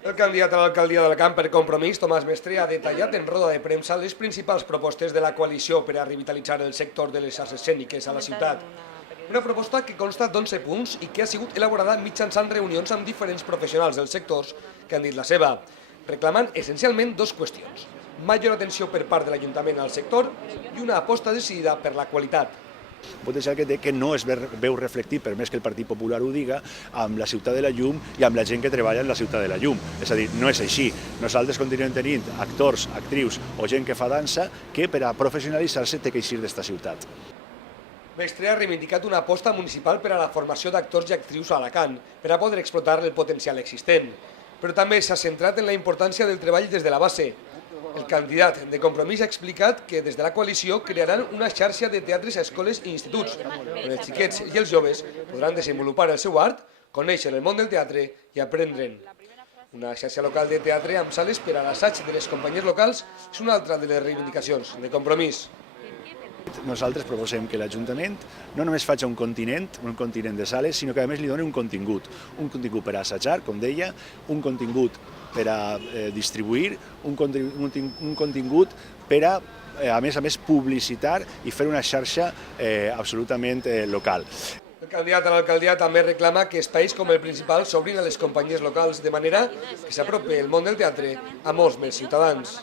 El candidat a l'alcaldia d'Alacant per Compromís, Tomàs Mestre, ha detallat en roda de premsa les principals propostes de la coalició per a revitalitzar el sector de les arts escèniques a la ciutat. Una proposta que consta d'11 punts i que ha sigut elaborada mitjançant reunions amb diferents professionals dels sectors que han dit la seva, reclamant essencialment dues qüestions: major atenció per part de l'Ajuntament al sector i una aposta decidida per la qualitat. Potencial que té que no es veu reflectit, per més que el Partit Popular ho diga, amb la ciutat de la llum i amb la gent que treballa en la ciutat de la llum. És a dir, no és així. Nosaltres continuem tenint actors, actrius o gent que fa dansa que per a professionalitzar-se té que eixir d'esta ciutat. Mestre ha reivindicat una aposta municipal per a la formació d'actors i actrius a Alacant per a poder explotar el potencial existent, però també s'ha centrat en la importància del treball des de la base. El candidat de Compromís ha explicat que des de la coalició crearan una xarxa de teatres a escoles i instituts, on els xiquets i els joves podran desenvolupar el seu art, conèixer el món del teatre i aprendre'n. Una xarxa local de teatre amb sales per a l'assaig de les companyies locals és una altra de les reivindicacions de Compromís. Nosaltres proposem que l'Ajuntament no només faci un continent de sales, sinó que a més li doni un contingut per a assajar, com deia, un contingut per a distribuir, un contingut per a més, publicitar i fer una xarxa absolutament local. El candidat a l'alcaldia també reclama que espais com el principal s'obrin a les companyies locals de manera que s'apropi el món del teatre a molts més ciutadans.